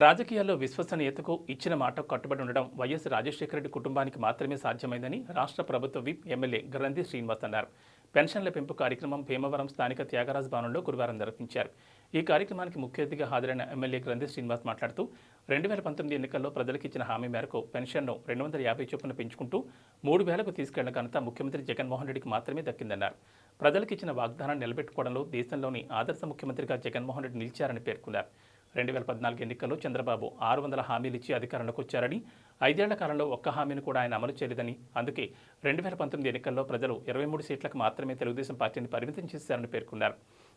రాజకీయాల్లో విశ్వసనీయతకు ఇచ్చిన మాట కట్టుబడి ఉండడం వైఎస్ రాజశేఖర రెడ్డి కుటుంబానికి మాత్రమే సాధ్యమైందని రాష్ట్ర ప్రభుత్వ విప్ ఎమ్మెల్యే గ్రంథి శ్రీనివాస్ అన్నారు. పెన్షన్ల పెంపు కార్యక్రమం భీమవరం స్థానిక త్యాగరాజ్ భవనంలో గురువారం నిర్వహించారు. ఈ కార్యక్రమానికి ముఖ్య అతిథిగా హాజరైన ఎమ్మెల్యే గ్రంథి శ్రీనివాస్ మాట్లాడుతూ 2019 ఎన్నికల్లో ప్రజలకు ఇచ్చిన హామీ మేరకు పెన్షన్ను 250 చొప్పున పెంచుకుంటూ 3000కు తీసుకెళ్లిన ఘనత ముఖ్యమంత్రి జగన్మోహన్ రెడ్డికి మాత్రమే దక్కిందన్నారు. ప్రజలకు ఇచ్చిన వాగ్దానాన్ని నిలబెట్టుకోవడంలో దేశంలోని ఆదర్శ ముఖ్యమంత్రిగా జగన్మోహన్ రెడ్డి నిలిచారని పేర్కొన్నారు. 2014 ఎన్నికల్లో చంద్రబాబు 600 హామీలు ఇచ్చి అధికారంలోకి వచ్చారని, 5 ఏళ్ల కాలంలో ఒక్క హామీని కూడా ఆయన అమలు చేయలేదని, అందుకే 2019 ఎన్నికల్లో ప్రజలు 23 సీట్లకు మాత్రమే తెలుగుదేశం పార్టీని పరిమితం చేశారని పేర్కొన్నారు.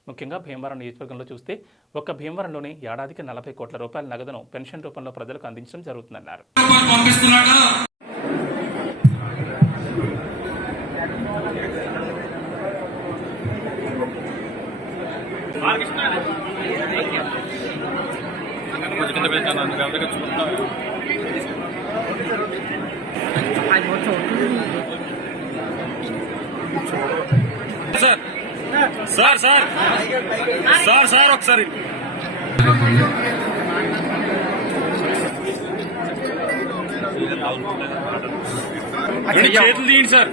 ముఖ్యంగా భీమవరం నియోజకవర్గంలో చూస్తే ఒక్క భీమవరంలోనే ఏడాదికి 40 కోట్ల రూపాయల నగదును పెన్షన్ రూపంలో ప్రజలకు అందించడం జరుగుతుందన్నారు. సార్ సార్ సార్ సార్ ఒకసారి చేతులు తీయండి సార్.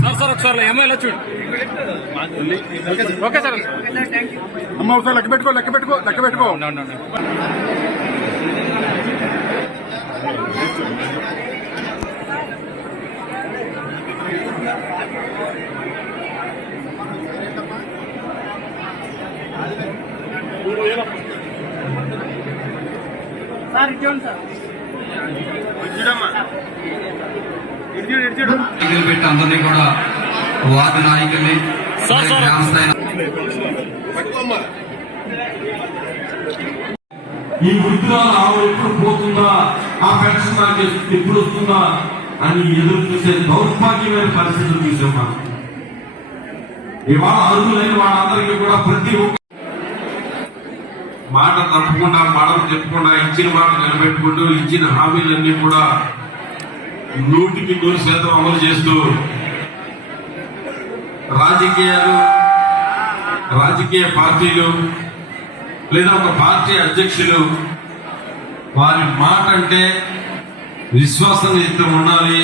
సార్ సార్ ఒకసారి ఏమో ఇలా చూడండి. Okay sir. అమ్మ ఒకసారి లెక్క పెట్టుకో. పెట్టి అందరినీ కూడా వార్డు నాయకుల్ని ఈ వృద్ధురాలు ఎప్పుడు పోతుందా, ఆ పెన్షన్ నాకు ఎప్పుడు వస్తుందా అని ఎదురు చూసే దౌర్భాగ్యమైన పరిస్థితులు చూసాం మనం. ఇవాళ అర్హులైన వాళ్ళందరికీ కూడా ప్రతి ఒక్క మాట తప్పకుండా మడమ చెప్పకుండా ఇచ్చిన మాట నిలబెట్టుకుంటూ ఇచ్చిన హామీలన్నీ కూడా 100% అమలు చేస్తూ రాజకీయ పార్టీలు లేదా ఒక పార్టీ అధ్యక్షులు వారి మాట అంటే విశ్వసనీయత ఉండాలి,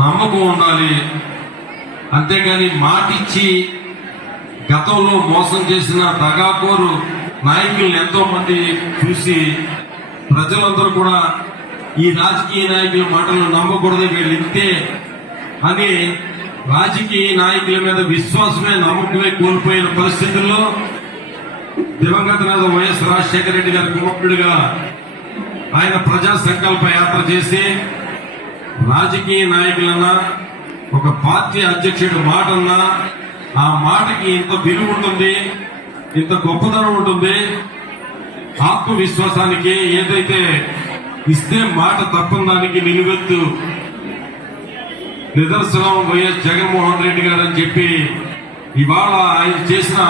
నమ్మకం ఉండాలి. అంతేగాని మాటిచ్చి గతంలో మోసం చేసిన దగాకోరు నాయకులను ఎంతో మంది చూసి ప్రజలందరూ కూడా ఈ రాజకీయ నాయకుల మాటలు నమ్మకూడదు, వీళ్ళు ఇంతే అని రాజకీయ నాయకుల మీద విశ్వాసమే నమ్మకమే కోల్పోయిన పరిస్థితుల్లో దివంగత నేత వైఎస్ రాజశేఖర రెడ్డి గారి కుమారుడిగా ఆయన ప్రజా సంకల్ప యాత్ర చేసి రాజకీయ నాయకులన్నా ఒక పార్టీ అధ్యక్షుడి మాట అన్నా ఆ మాటకి ఇంత విలువ ఉంటుంది, ఇంత గొప్పతనం ఉంటుంది. ఆత్మవిశ్వాసానికి ఏదైతే ఇస్తే మాట తప్పదానికి నిలువెత్తు నిదర్శనం వైఎస్ జగన్మోహన్ రెడ్డి గారు అని చెప్పి ఇవాళ ఆయన చేసిన